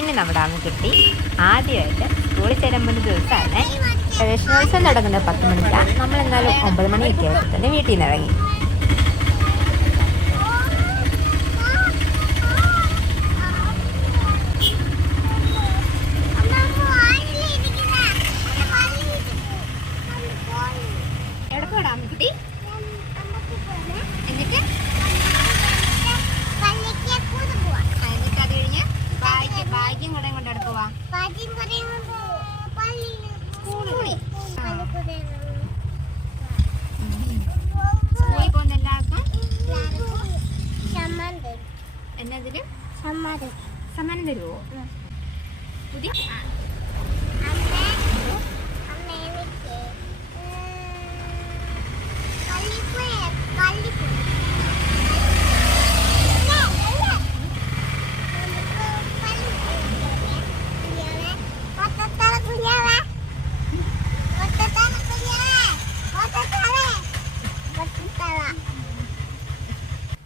ഇനി നമ്മുടെ അമ്മക്കുട്ടി ആദ്യമായിട്ട് സ്കൂളിൽ ചേരുമ്പോൾ ദിവസമാണ്. പ്രവേശനോത്സവം തുടങ്ങുന്നത് 10 മണിക്കാണ്. നമ്മളെന്നാലും 9 മണിയൊക്കെ ആയിട്ട് തന്നെ വീട്ടിൽ നിന്ന് ഇറങ്ങി. എന്നതിന് സമ്മാനം തരുമോ? പുതിയ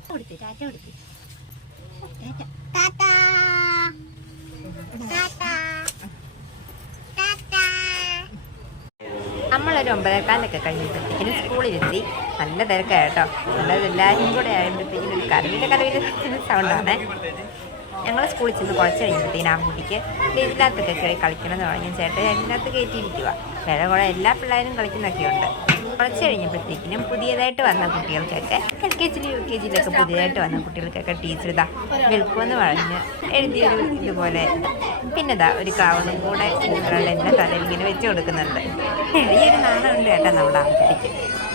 കൊടുത്ത് ടാറ്റ കൊടുത്ത് നമ്മളൊരു 9:15 കഴിഞ്ഞപ്പോഴത്തേക്കിന് സ്കൂളിലെത്തി. നല്ല തിരക്കാണ് കേട്ടോ. എല്ലാവരും കൂടെ ആയപ്പോഴത്തേക്കിനും ഒരു കരവിൻ്റെ സൗണ്ടാണ്. ഞങ്ങൾ സ്കൂളിൽ ചെന്ന് കുറച്ച് കഴിയുമ്പോഴത്തേക്കിനും ആൺകുട്ടിക്ക് ഇതിനകത്തൊക്കെ കയറി കളിക്കണം എന്ന് പറഞ്ഞ ചേട്ടൻ അതിനകത്ത് കയറ്റിയിരിക്കുക. വേറെ കൂടെ എല്ലാ പിള്ളേരും കളിക്കുന്നൊക്കെ ഉണ്ട്. കുറച്ച് കഴിഞ്ഞപ്പോഴത്തേക്കിനും പുതിയതായിട്ട് വന്ന കുട്ടികൾക്കൊക്കെ LKG UKG പുതിയതായിട്ട് വന്ന കുട്ടികൾക്കൊക്കെ ടീച്ചർ ഇതാ വെൽക്കുമെന്ന് പറഞ്ഞ് എഴുതിയൊരു ഇതുപോലെ പിന്നെ ഒരു കാവണും കൂടെ എല്ലാ തലയിൽ ഇങ്ങനെ വെച്ച് കൊടുക്കുന്നുണ്ട്. ചെറിയൊരു നാണമുണ്ട് കേട്ടോ നമ്മുടെ ആൺകുട്ടിക്ക്.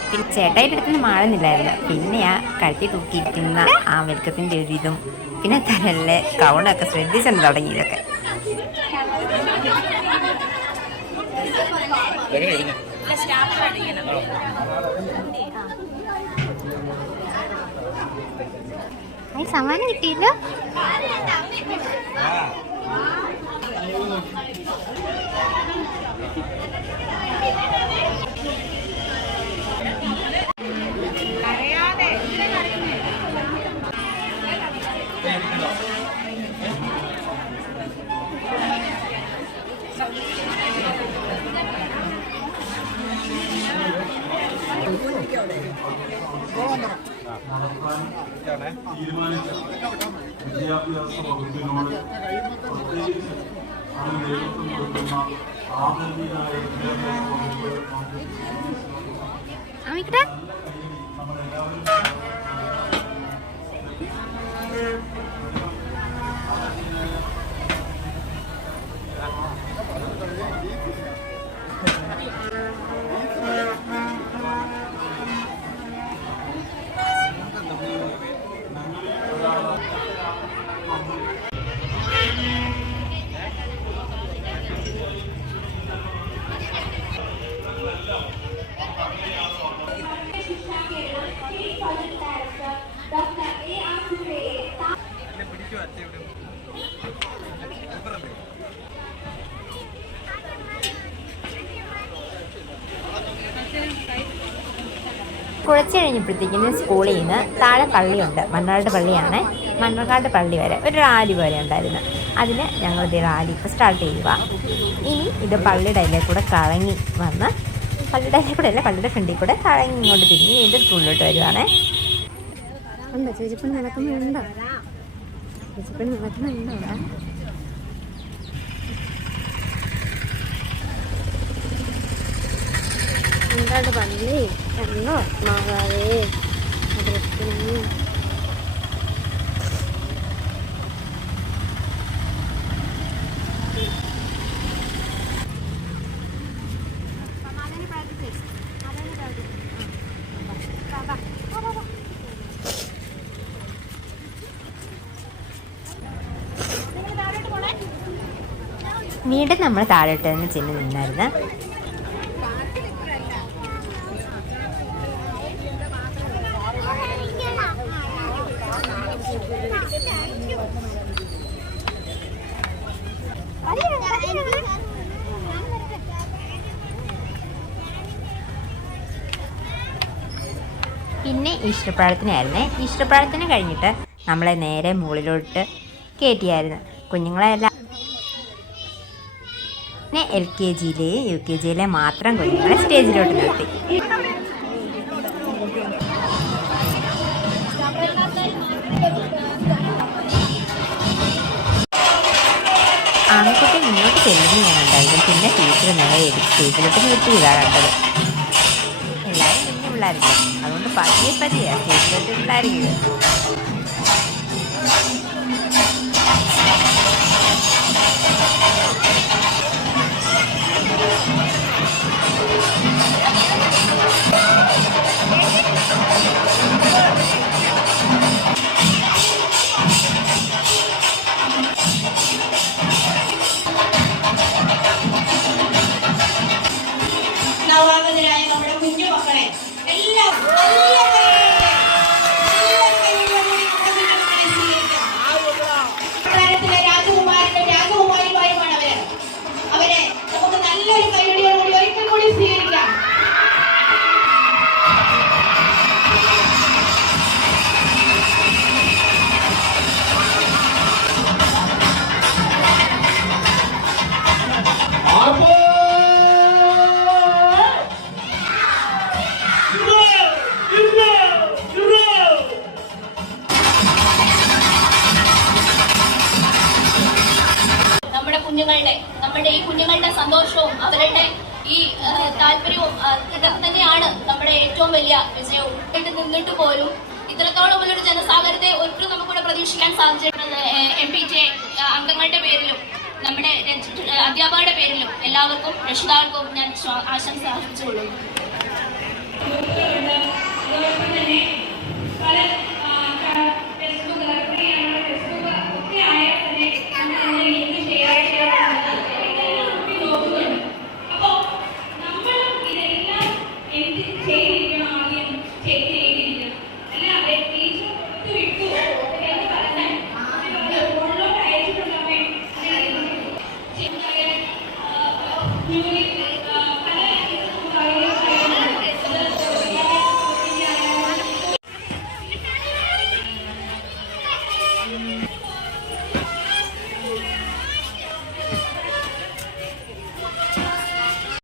പിന്നെ ചേട്ടായിട്ട് എടുത്തുനിന്ന് മാറുന്നില്ലായിരുന്നു. പിന്നെ ആ കഴുത്തി തൂക്കിയിരിക്കുന്ന ആ വെൽക്കത്തിൻ്റെ ഒരു ഇതും പിന്നെ തലയിലെ കൗണൊക്കെ ശ്രദ്ധിച്ചെന്ന് തുടങ്ങിയതൊക്കെ. സമ്മാനം കിട്ടിയില്ലോ. വിദ്യാഭ്യാസ വകുപ്പിനോട് പ്രത്യേകിച്ച് അത് നേതൃത്വം കൊടുക്കുന്ന ആദരണീയനായ വിദ്യാഭ്യാസ വകുപ്പ് കുഴച്ച് കഴിഞ്ഞപ്പോഴത്തേക്കിന് സ്കൂളിൽ നിന്ന് താഴെ പള്ളിയുണ്ട്. മണ്ണാട് പള്ളിയാണ്. മണ്ണാട് പള്ളി വരെ ഒരു റാലി പോലെ ഉണ്ടായിരുന്നു. അതിന് ഞങ്ങളിത് റാലി ഇപ്പോൾ സ്റ്റാർട്ട് ചെയ്യുക. ഇനി ഇത് പള്ളിയുടെ അതിലെ കൂടെ കറങ്ങി വന്ന് പള്ളിയുടെ അതിലെ കൂടെ അല്ല പള്ളിയുടെ ഫ്രണ്ടിൽ കൂടെ കറങ്ങി ഇങ്ങോട്ട് തിരിഞ്ഞ് വീണ്ടും സ്കൂളിലോട്ട് വരുവാണേ. ഉണ്ടോ ചേച്ചിപ്പണി നടക്കുന്നുണ്ടോ? ചേച്ചിപ്പണി നടക്കുന്നുണ്ടോ? എന്താണ് പള്ളി എന്നോ മാതാവേ മദ്രസത്തിന് വീണ്ടും നമ്മൾ താഴോട്ട് തന്നെ ചെന്ന് നിന്നായിരുന്നു. പിന്നെ ഈസ്റ്റർപ്രാർത്ഥനയായിരുന്നേ. ഈസ്റ്റർപ്രാർത്ഥന കഴിഞ്ഞിട്ട് നമ്മളെ നേരെ മുകളിലോട്ട് കയറ്റിയായിരുന്നു. കുഞ്ഞുങ്ങളെല്ലാം പിന്നെ LKG-ലെ UKG-ലെ മാത്രം കുഞ്ഞുങ്ങളെ സ്റ്റേജിലോട്ട് നിർത്തി. ആൺകുട്ടി മുന്നോട്ട് ചെല്ലുന്നു ഞാൻ ഉണ്ടായിരുന്നു. പിന്നെ ടീച്ചർ നേരെ സ്റ്റേജിലോട്ട് നിർത്തിയതാണ് കണ്ടത്. എല്ലാവരും കുഞ്ഞു പിള്ളേരില്ല, അതുകൊണ്ട് പതിയെ സ്റ്റേജിലോട്ട് പിള്ളേരില്ല. നവാഗതരായ നമ്മുടെ കുഞ്ഞു മക്കളെ എല്ലാം രാജകുമാരിമാരുമാണ് അവരെ നമുക്ക് നല്ലൊരു കൈയടിയോടുകൂടി ഒരിക്കൽ കൂടി സ്വീകരിക്കാം. നമ്മുടെ ഈ കുഞ്ഞുങ്ങളുടെ സന്തോഷവും അവരുടെ ഈ താല്പര്യവും ഇതൊക്കെ തന്നെയാണ് നമ്മുടെ ഏറ്റവും വലിയ വിജയവും. നിന്നിട്ട് പോലും ഇത്രത്തോളം വലിയൊരു ജനസാഗരത്തെ ഒരിക്കലും നമുക്കിവിടെ പ്രതീക്ഷിക്കാൻ സാധിച്ചിട്ടുള്ളത് MPJ അംഗങ്ങളുടെ പേരിലും നമ്മുടെ അധ്യാപകരുടെ പേരിലും എല്ലാവർക്കും രക്ഷിതാക്കൾക്കും ഞാൻ ആശംസ അർപ്പിച്ചുകൊള്ളുന്നു.